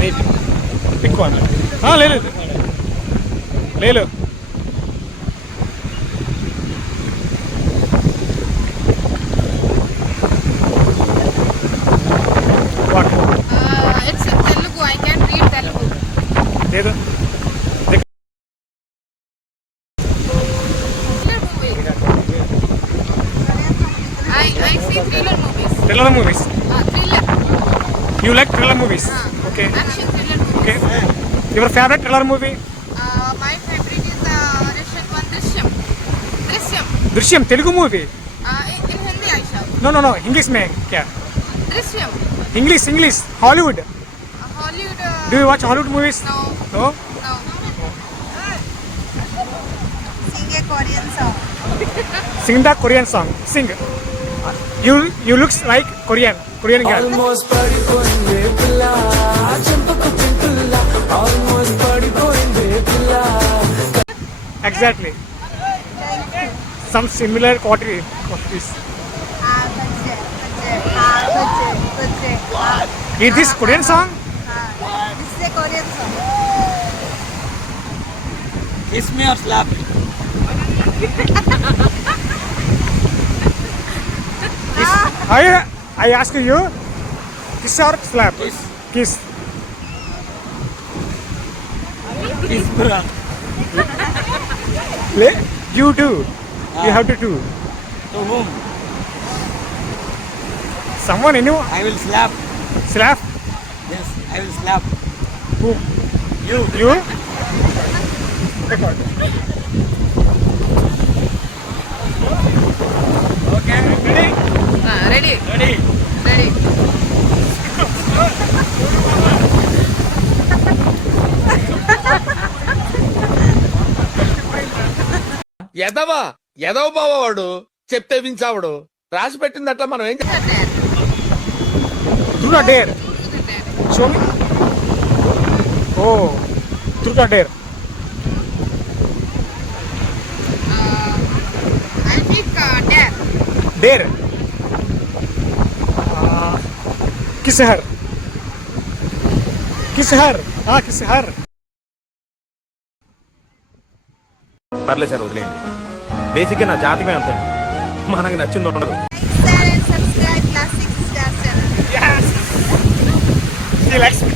Wait pick one. లేదు లేదు what It's in Telugu. I can read Telugu. లేదు Thriller movie. I see thriller movies. Thriller movies. Thriller. You like thriller movies? Okay Action thriller movies. Okay. Your favourite thriller movie? My favorite is the Russian one, Drishyam. Drishyam. Drishyam Telugu movie? In Hindi, Aisha. No English మే క్యా? Drishyam. English Hollywood. Hollywood. Do you watch Hollywood movies? No. No. Sing a Korean song. Sing the Korean song. Sing. You looks like Korean girl. Almost పడిపోయిందే పిల్ల చెంపకు పింపుల్ల almost పడిపోయిందే పిల్ల. Exactly some similar qualities. Is this Korean song? This is a Korean song. Kiss me or slap me. I ask you, kiss or slap? Kiss. Kiss bra. You do. You have to do. To whom? Someone you know. I will slap. Slap. Yes, I will slap. Who? You. You? Okay. Ready? Ready? Ready. ఎదవ బావవాడు చెప్తే వించావాడు రాసి పెట్టింది అట్లా మనం ఏం Truth or dare? Show me. Oh, truth or dare? I think dare. Dare. Kiss her. Kiss her. Kiss her. పర్లేదు sir, వదిలేయండి. బేసిక్గా నా జాతకమే అంతే, మనకు నచ్చింది ఉండదు. Like, share and subscribe Classic Star Channel. Yes. She likes me.